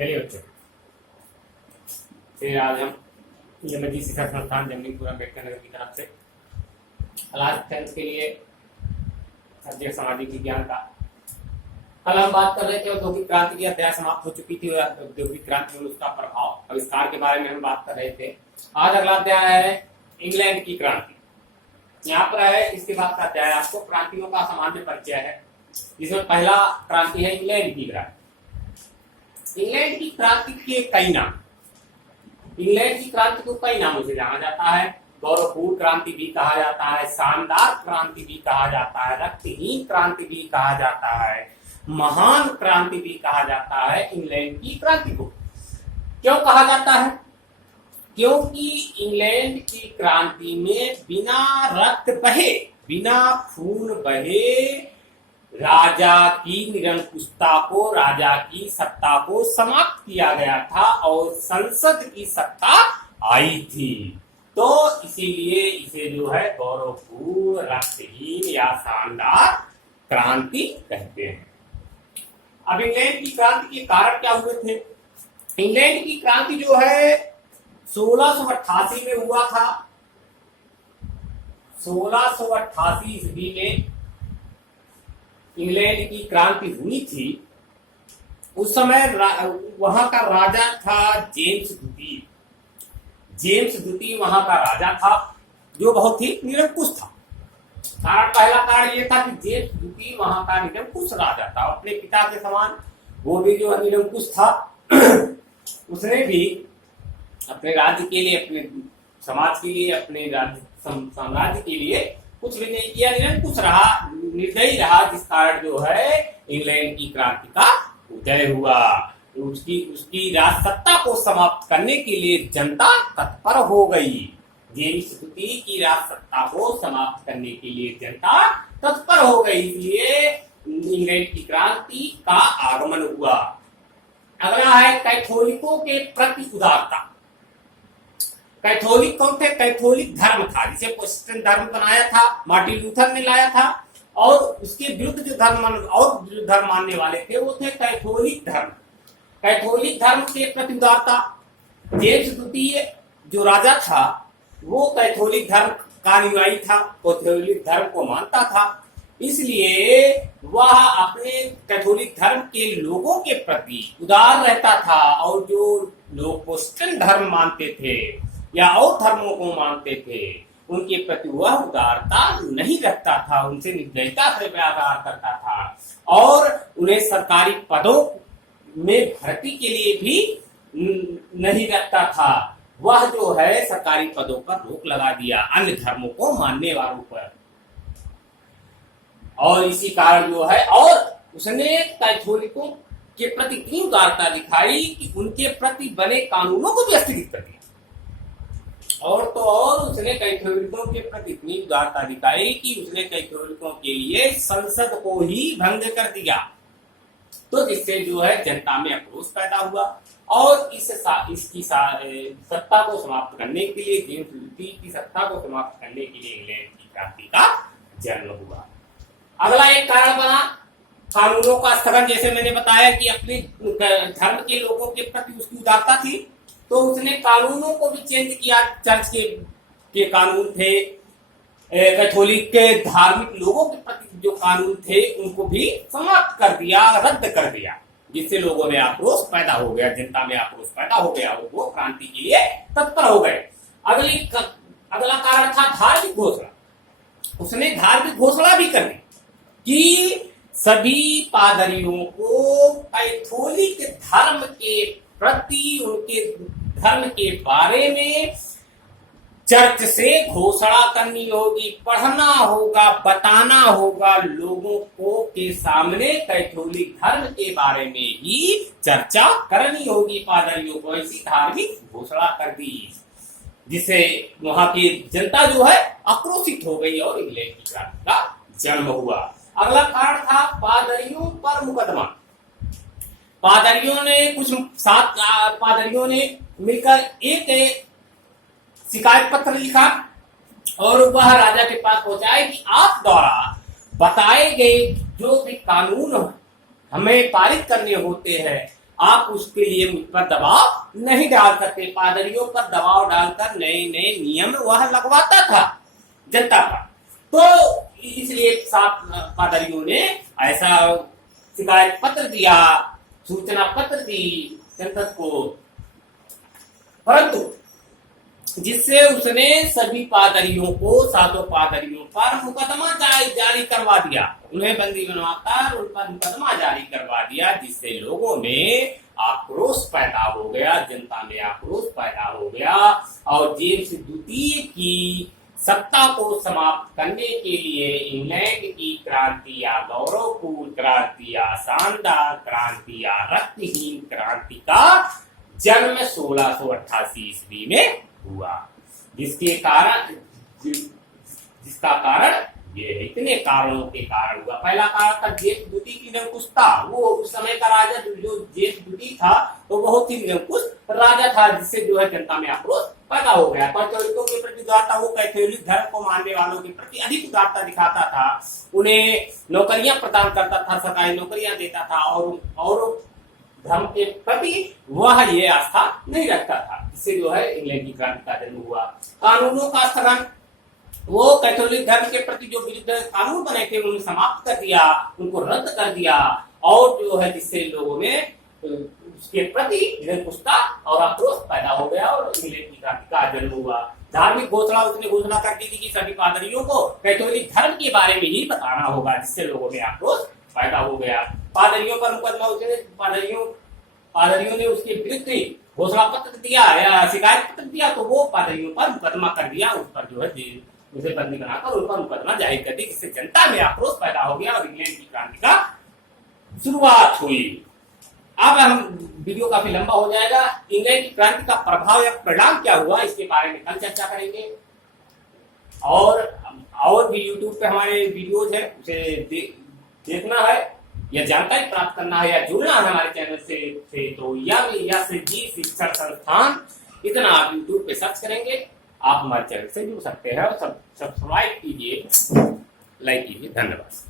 चलिए बच्चों, फिर आज हम यमजी शिक्षा संस्थान जमनीपुर अम्बेडकर नगर की तरफ से क्लास 10th के लिए सब्जेक्ट सामाजिक विज्ञान का कल हम बात कर रहे थे। औद्योगिक क्रांति की अध्याय समाप्त हो चुकी थी और औद्योगिक क्रांति में उसका प्रभाव आविष्कार के बारे में हम बात कर रहे थे। आज अगला अध्याय है इंग्लैंड की क्रांति। यहाँ पर है इसके बाद का अध्याय आपको क्रांतियों का सामान्य परिचय है, जिसमें पहला क्रांति है इंग्लैंड की क्रांति। इंग्लैंड की क्रांति के कई नाम, इंग्लैंड की क्रांति को कई नामों से जाना जाता है। गौरवपूर्ण क्रांति भी कहा जाता है, शानदार क्रांति भी कहा जाता है, रक्तहीन क्रांति भी कहा जाता है, महान क्रांति भी कहा जाता है। इंग्लैंड की क्रांति को क्यों कहा जाता है? क्योंकि इंग्लैंड की क्रांति में बिना रक्त बहे, बिना खून बहे राजा की निरंकुशता को, राजा की सत्ता को समाप्त किया गया था और संसद की सत्ता आई थी। तो इसीलिए इसे जो है गौरवपूर्ण, रक्तहीन या शानदार क्रांति कहते हैं। अब इंग्लैंड की क्रांति के कारण क्या हुए थे? इंग्लैंड की क्रांति जो है 1688 में हुआ था। 1688 ईस्वी में इंग्लैंड की क्रांति हुई थी। उस समय वहां का राजा था जेम्स द्वितीय। जेम्स द्वितीय वहां का राजा था जो बहुत ही निरंकुश था। पहला कारण यह था कि जेम्स द्वितीय वहां का निरंकुश राजा था, अपने पिता के समान वो भी जो निरंकुश था। उसने भी अपने राज्य के लिए, अपने समाज के लिए, अपने राज्य साम्राज्य के लिए कुछ भी नहीं किया, निरंकुश रहा, निर्दयी रहा, जिस कारण जो है इंग्लैंड की क्रांति का उदय हुआ। उसकी राजसत्ता को समाप्त करने के लिए जनता तत्पर हो गई। जेम्स द्वितीय की राजसत्ता को समाप्त करने के लिए जनता तत्पर हो गई, इसलिए इंग्लैंड की क्रांति का आगमन हुआ। अगला है कैथोलिकों के प्रति उदारता। कैथोलिक कौन थे? कैथोलिक धर्म था जिसे प्रोटेस्टेंट धर्म बनाया था, मार्टिन लूथर ने लाया था, और उसके विरुद्ध जो धर्म मानने वाले थे वो थे कैथोलिक धर्म। कैथोलिक धर्म के प्रति उदारता। जेम्स द्वितीय जो राजा था वो कैथोलिक धर्म का अनुयायी था, कैथोलिक धर्म को मानता था, इसलिए वह अपने कैथोलिक धर्म के लोगों के प्रति उदार रहता था। और जो लोग प्रोटेस्टेंट धर्म मानते थे या और धर्मों को मानते थे, उनके प्रति वह उदारता नहीं रखता था, उनसे निर्दयता से व्यवहार करता था और उन्हें सरकारी पदों में भर्ती के लिए भी नहीं रखता था। वह जो है सरकारी पदों पर रोक लगा दिया अन्य धर्मों को मानने वालों पर। और इसी कारण जो है, और उसने कैथोलिकों के प्रति इतनी उदारता दिखाई कि उनके प्रति बने कानूनों को भी स्थगित कर दिया। और तो और उसने कैथोलिकों के प्रति इतनी उदारता दिखाई कि उसने कैथोलिकों के लिए संसद को ही भंग कर दिया। तो जिससे जो है जनता में आक्रोश पैदा हुआ और इसकी सत्ता को समाप्त करने के लिए, जेम्स द्वितीय की सत्ता को समाप्त करने के लिए इंग्लैंड की क्रांति का जन्म हुआ। अगला एक कारण बना कानूनों का स्थगन। जैसे मैंने बताया कि अपने धर्म के लोगों के प्रति उसकी उदारता थी, तो उसने कानूनों को भी चेंज किया। चर्च के कानून थे, कैथोलिक के धार्मिक लोगों के प्रति जो कानून थे उनको भी समाप्त कर दिया, रद्द कर दिया, जिससे लोगों में आक्रोश पैदा हो गया, जनता में आक्रोश पैदा हो गया और वो क्रांति के लिए तत्पर हो गए। अगला कारण था धार्मिक घोषणा। उसने धार्मिक घोषणा भी कर दी कि सभी पादरियों को कैथोलिक धर्म के प्रति, उनके धर्म के बारे में चर्च से घोषणा करनी होगी, पढ़ना होगा, बताना होगा लोगों को के सामने। कैथोलिक धर्म के बारे में ही चर्चा करनी होगी पादरियों को, ऐसी धार्मिक घोषणा कर दी, जिससे वहां की जनता जो है आक्रोशित हो गई और इंग्लैंड की क्रांति का जन्म हुआ। अगला कारण था पादरियों पर मुकदमा। पादरियों ने मिलकर एक शिकायत पत्र लिखा और वह राजा के पास पहुंचाए कि आप द्वारा बताए गए जो भी कानून हमें पारित करने होते हैं, आप उसके लिए मुझ पर दबाव नहीं डाल सकते। पादरियों पर दबाव डालकर नए नए नियम वह लगवाता था जनता पर। तो इसलिए सात पादरियों ने ऐसा शिकायत पत्र दिया, सूचना पत्र दी संसद को, परंतु जिससे उसने सभी पादरियों को, सातों पादरियों पर मुकदमा जारी करवा दिया, उन्हें बंदी बनवाकर उन पर मुकदमा जारी करवा दिया, जिससे लोगों में आक्रोश पैदा हो गया, जनता में आक्रोश पैदा हो गया और जेम्स द्वितीय की सत्ता को समाप्त करने के लिए इंग्लैंड की क्रांति या गौरवपूर्ण क्रांति या शानदार क्रांति या रक्तहीन क्रांति का जन्म 1688 ईस्वी में हुआ, जिसका कारण ये इतने कारणों के कारण हुआ। पहला कारण था जेम्स द्वितीय की निरंकुशता। वो उस समय का राजा जो जेम्स द्वितीय था वो बहुत ही निरंकुश राजा था, जिससे जो है जनता में आक्रोश पैदा हो गया। कैथोलिकों के प्रति उदारता, वो कैथोलिक धर्म को मानने वालों के प्रति अधिक उदारता दिखाता था, उन्हें नौकरियां प्रदान करता था, सरकारी नौकरियां देता था और धर्म के प्रति वह ये आस्था नहीं रखता था, जिससे जो है इंग्लैंड की क्रांति का जन्म हुआ। कानूनों का स्थगन, वो कैथोलिक धर्म के प्रति जो विरुद्ध कानून बने थे उन्हें समाप्त कर दिया, उनको रद्द कर दिया और जो है जिससे लोगों में उसके प्रति निरंकुशता और आक्रोश पैदा हो गया और इंग्लैंड की क्रांति का जन्म हुआ। धार्मिक घोषणा, उसने घोषणा कर दी थी कि सभी पादरियों को कैथोलिक धर्म के बारे में ही बताना होगा, जिससे लोगों में आक्रोश पैदा हो गया। पादरियों पर मुकदमा, उसने पादरियों ने उसके विरुद्ध घोषणा पत्र दिया या शिकायत पत्र दिया, तो वो पादरियों पर मुकदमा कर दिया, उस पर जो है उसे बंदी बनाकर उन पर मुकदमा जाहिर कर दी, जिससे जनता में आक्रोश पैदा हो गया और इंग्लैंड की क्रांति का शुरुआत हुई। अब हम वीडियो काफी लंबा हो जाएगा। इंग्लैंड की क्रांति का प्रभाव या परिणाम क्या हुआ, इसके बारे में कल चर्चा करेंगे। और भी यूट्यूब पे हमारे वीडियोज है, उसे देखना है या जानकारी प्राप्त करना है या जुड़ना है हमारे चैनल से तो यश शिक्षण संस्थान इतना आप यूट्यूब पे सर्च करेंगे, आप हमारे चैनल से जुड़ सकते हैं और सब्सक्राइब कीजिए, लाइक कीजिए। धन्यवाद।